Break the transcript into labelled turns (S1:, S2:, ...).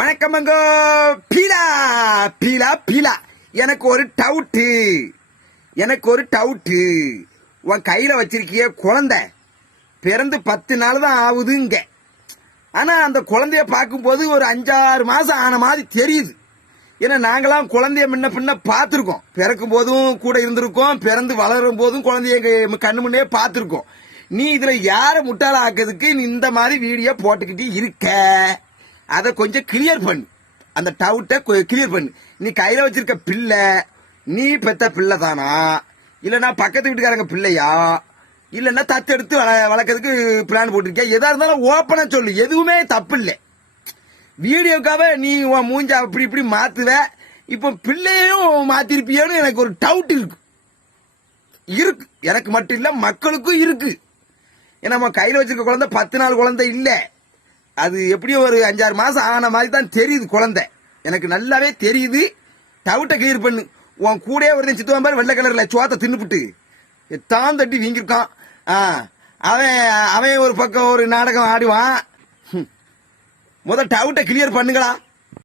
S1: வணக்கமங்கோ பீலா பீலா பீலா. எனக்கு ஒரு டவுட்டு எனக்கு ஒரு டவுட்டு உன் கையில் வச்சிருக்கிய குழந்தை பிறந்து பத்து நாள் தான் ஆகுதுங்க ஆனால் அந்த குழந்தைய பார்க்கும்போது ஒரு அஞ்சாறு மாதம் ஆன மாதிரி தெரியுது. ஏன்னா நாங்களாம் குழந்தைய முன்ன பின்ன பார்த்துருக்கோம். பிறக்கும் போதும் கூட இருந்திருக்கோம். பிறந்து வளரும் போதும் குழந்தைய கண்ணு முன்னே பார்த்துருக்கோம். நீ இதில் யாரை முட்டாள ஆக்குறதுக்கு நீ இந்த மாதிரி வீடியோ போட்டுக்கிட்டு இருக்க? அதை கொஞ்சம் கிளியர் பண்ணு. அந்த டவுட்டை கிளியர் பண்ணு. நீ கையில் வச்சிருக்க பிள்ளை நீ பெத்த பிள்ளை தானா? இல்லைன்னா பக்கத்து வீட்டுக்காரங்க பிள்ளையா? இல்லைன்னா தத்தெடுத்து வள வளர்க்கறதுக்கு பிளான் போட்டிருக்கியா? எதாக இருந்தாலும் ஓப்பனாக சொல்லு. எதுவுமே தப்பு இல்லை. வீடியோக்காக நீ உன் மூஞ்ச அப்படி இப்படி மாத்துவ. இப்போ பிள்ளையும் மாத்திருப்பியோன்னு எனக்கு ஒரு டவுட் இருக்கு. இருக்கு. எனக்கு மட்டும் இல்லை மக்களுக்கும் இருக்கு. ஏன்னா நம்ம கையில் வச்சிருக்க குழந்தை பத்து நாள் குழந்தை இல்லை. அது எப்படியும் ஒரு அஞ்சாறு மாசம் ஆன மாதிரி தான் தெரியுது குழந்தை. எனக்கு நல்லாவே தெரியுது. டவுட்டை கிளியர் பண்ணு. உன் கூட ஒருத்தன் சித்துவான் பாரு வெள்ளை கலர்ல சோத்தை தின்னுப்புட்டு. எத்தான் தட்டி வீங்கிருக்கான். ஆ, அவன் அவன் ஒரு பக்கம் ஒரு நாடகம் ஆடுவான். ஹம். முத டவுட்டை கிளியர் பண்ணுங்களா